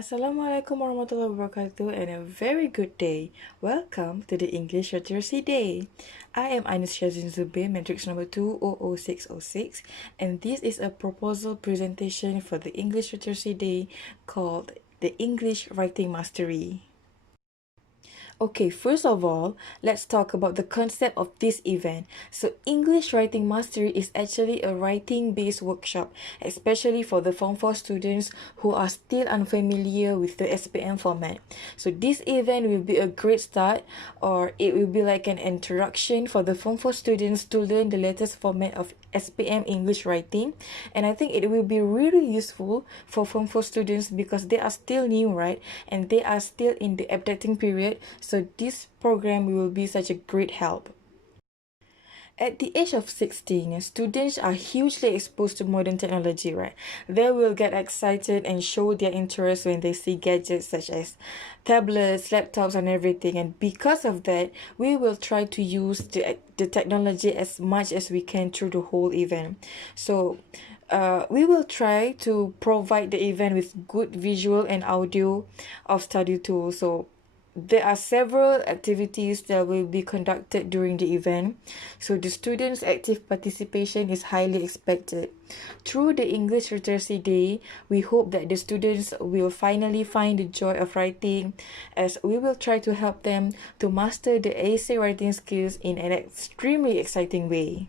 Assalamualaikum warahmatullahi wabarakatuh and a very good day. Welcome to the English Literacy Day. I am Syazwin Zubir, matrix number 200606, and this is a proposal presentation for the English Literacy Day called the English Writing Mastery. Okay, first of all, let's talk about the concept of this event. So, English Writing Mastery is actually a writing-based workshop, especially for the Form 4 students who are still unfamiliar with the SPM format. So, this event will be a great start, or it will be like an introduction for the Form 4 students to learn the latest format of SPM English writing, and I think it will be really useful for Form 4 students because they are still new, right? And they are still in the adapting period, so this program will be such a great help. At the age of 16, students are hugely exposed to modern technology, right? They will get excited and show their interest when they see gadgets such as tablets, laptops, and everything. And because of that, we will try to use the technology as much as we can through the whole event. So, we will try to provide the event with good visual and audio of study tools. So, there are several activities that will be conducted during the event, so the students' active participation is highly expected. Through the English Literacy Day, we hope that the students will finally find the joy of writing, as we will try to help them to master the essay writing skills in an extremely exciting way.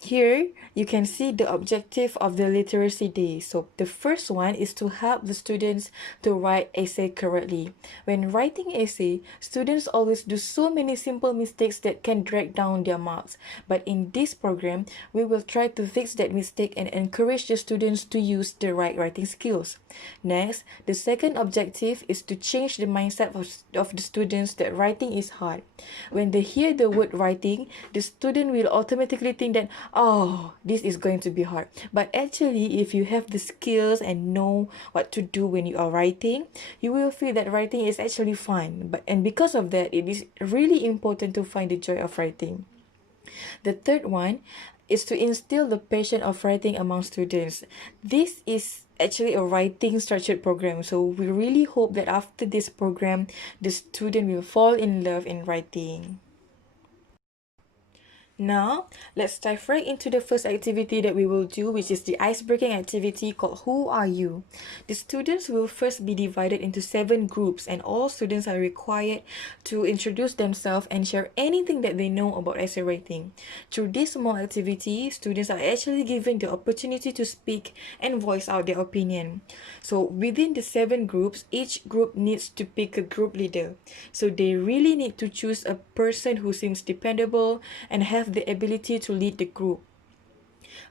Here, you can see the objective of the Literacy Day. So, the first one is to help the students to write essay correctly. When writing essay, students always do so many simple mistakes that can drag down their marks. But in this program, we will try to fix that mistake and encourage the students to use the right writing skills. Next, the second objective is to change the mindset of the students that writing is hard. When they hear the word writing, the student will automatically think that, oh, this is going to be hard. But actually, if you have the skills and know what to do when you are writing, you will feel that writing is actually fun. And because of that, it is really important to find the joy of writing. The third one is to instill the passion of writing among students. This is actually a writing structured program, so we really hope that after this program, the student will fall in love in writing. Now, let's dive right into the first activity that we will do, which is the ice-breaking activity called Who Are You? The students will first be divided into 7 groups, and all students are required to introduce themselves and share anything that they know about essay writing. Through this small activity, students are actually given the opportunity to speak and voice out their opinion. So, within the 7 groups, each group needs to pick a group leader. So, they really need to choose a person who seems dependable and have the ability to lead the group.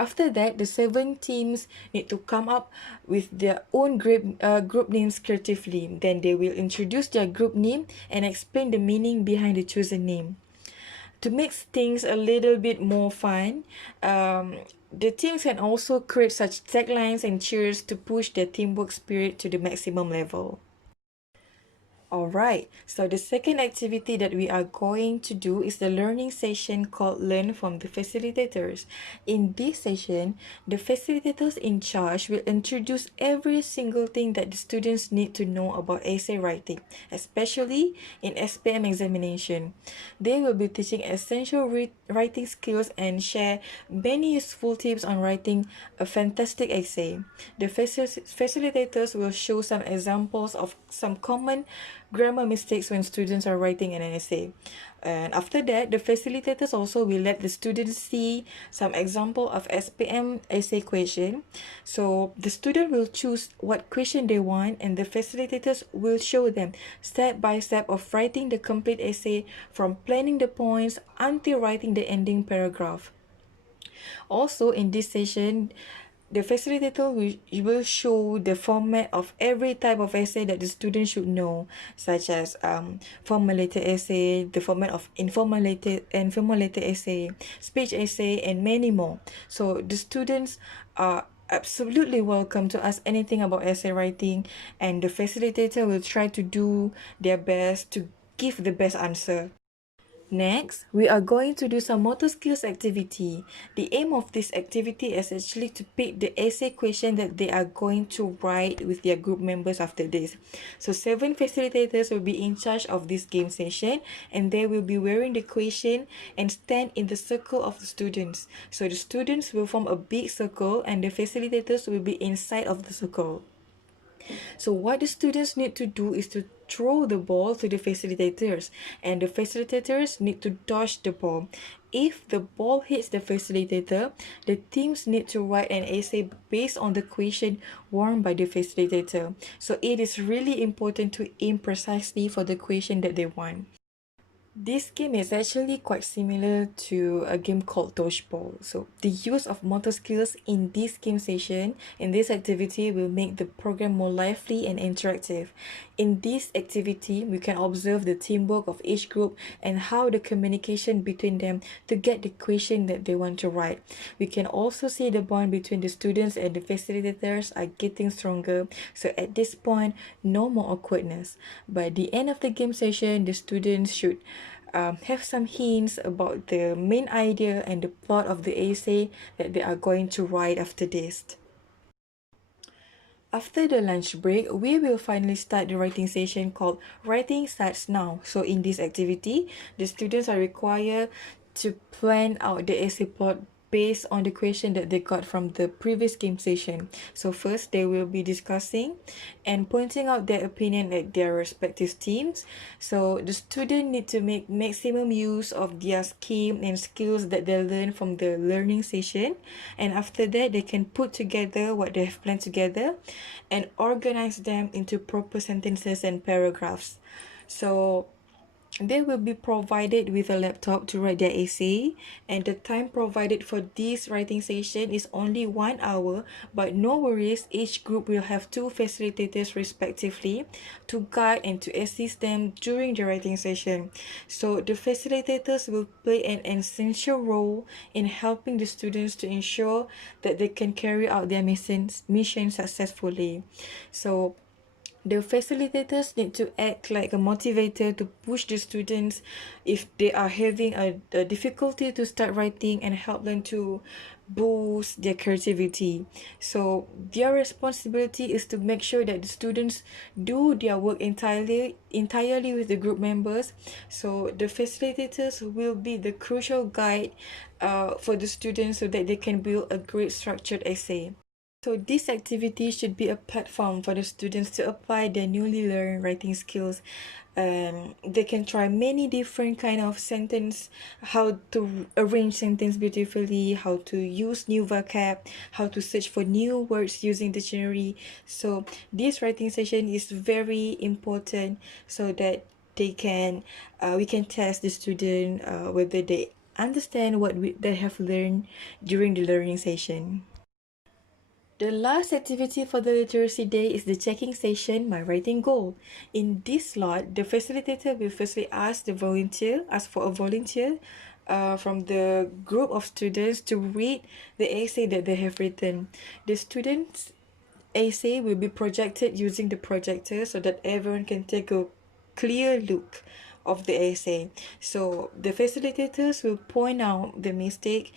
After that, the 7 teams need to come up with their own group names creatively. Then they will introduce their group name and explain the meaning behind the chosen name. To make things a little bit more fun, the teams can also create such taglines and cheers to push their teamwork spirit to the maximum level. Alright, so the second activity that we are going to do is the learning session called Learn from the Facilitators. In this session, the facilitators in charge will introduce every single thing that the students need to know about essay writing, especially in SPM examination. They will be teaching essential writing skills and share many useful tips on writing a fantastic essay. The facilitators will show some examples of some common grammar mistakes when students are writing an essay. And after that, the facilitators also will let the students see some example of SPM essay question. So the student will choose what question they want, and the facilitators will show them step by step of writing the complete essay from planning the points until writing the ending paragraph. Also, in this session, the facilitator will show the format of every type of essay that the student should know, such as formulated essay, the format of formulated essay, speech essay, and many more. So the students are absolutely welcome to ask anything about essay writing, and the facilitator will try to do their best to give the best answer. Next, we are going to do some motor skills activity. The aim of this activity is actually to pick the essay question that they are going to write with their group members after this. So 7 facilitators will be in charge of this game session, and they will be wearing the question and stand in the circle of the students. So the students will form a big circle and the facilitators will be inside of the circle. So what the students need to do is to throw the ball to the facilitators, and the facilitators need to dodge the ball. If the ball hits the facilitator, the teams need to write an essay based on the question worn by the facilitator. So it is really important to aim precisely for the question that they want. This game is actually quite similar to a game called Dodgeball. So the use of motor skills in this game session, in this activity, will make the program more lively and interactive. In this activity, we can observe the teamwork of each group and how the communication between them to get the question that they want to write. We can also see the bond between the students and the facilitators are getting stronger. So at this point, no more awkwardness. By the end of the game session, the students should have some hints about the main idea and the plot of the essay that they are going to write after this. After the lunch break, we will finally start the writing session called Writing Starts Now. So in this activity, the students are required to plan out the essay plot based on the question that they got from the previous game session. So first, they will be discussing and pointing out their opinion at their respective teams. So the student need to make maximum use of their skill and skills that they learn from the learning session. And after that, they can put together what they have planned together and organize them into proper sentences and paragraphs. So they will be provided with a laptop to write their essay, and the time provided for this writing session is only 1 hour, but no worries, each group will have 2 facilitators respectively to guide and to assist them during the writing session. So the facilitators will play an essential role in helping the students to ensure that they can carry out their mission successfully. So the facilitators need to act like a motivator to push the students if they are having a difficulty to start writing and help them to boost their creativity. So their responsibility is to make sure that the students do their work entirely with the group members. So the facilitators will be the crucial guide for the students so that they can build a great structured essay. So this activity should be a platform for the students to apply their newly learned writing skills. They can try many different kind of sentence, how to arrange sentence beautifully, how to use new vocab, how to search for new words using dictionary. So this writing session is very important so that we can test the student whether they understand what they have learned during the learning session. The last activity for the literacy day is the checking session, my writing goal. In this slot, the facilitator will firstly ask for a volunteer from the group of students to read the essay that they have written. The students' essay will be projected using the projector so that everyone can take a clear look of the essay. So the facilitators will point out the mistake,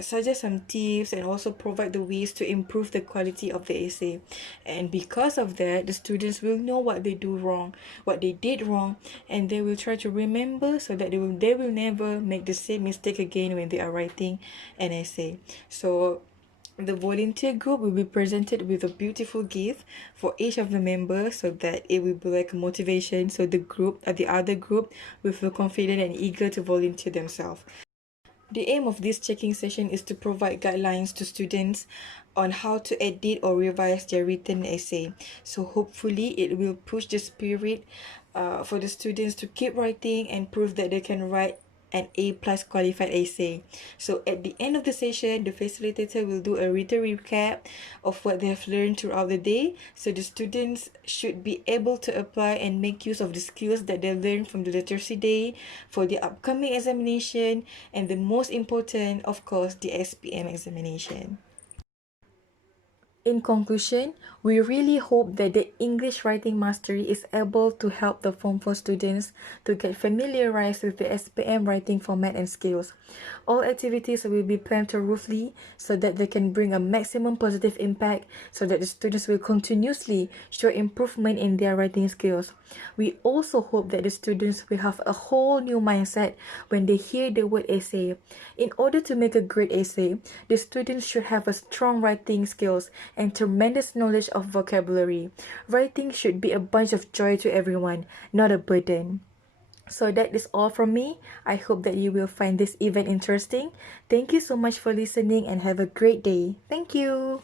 suggest some tips, and also provide the ways to improve the quality of the essay. And because of that, the students will know what they do wrong, what they did wrong, and they will try to remember so that they will never make the same mistake again when they are writing an essay. So the volunteer group will be presented with a beautiful gift for each of the members so that it will be like a motivation, so the other group will feel confident and eager to volunteer themselves. The aim of this checking session is to provide guidelines to students on how to edit or revise their written essay. So hopefully it will push the spirit for the students to keep writing and prove that they can write an A plus qualified essay. So at the end of the session, the facilitator will do a written recap of what they have learned throughout the day. So the students should be able to apply and make use of the skills that they learned from the literacy day for the upcoming examination, and the most important, of course, the SPM examination. In conclusion, we really hope that the English writing mastery is able to help the Form 4 students to get familiarized with the SPM writing format and skills. All activities will be planned thoroughly so that they can bring a maximum positive impact so that the students will continuously show improvement in their writing skills. We also hope that the students will have a whole new mindset when they hear the word essay. In order to make a great essay, the students should have a strong writing skills and tremendous knowledge of vocabulary. Writing should be a bunch of joy to everyone, not a burden. So that is all from me. I hope that you will find this event interesting. Thank you so much for listening and have a great day. Thank you.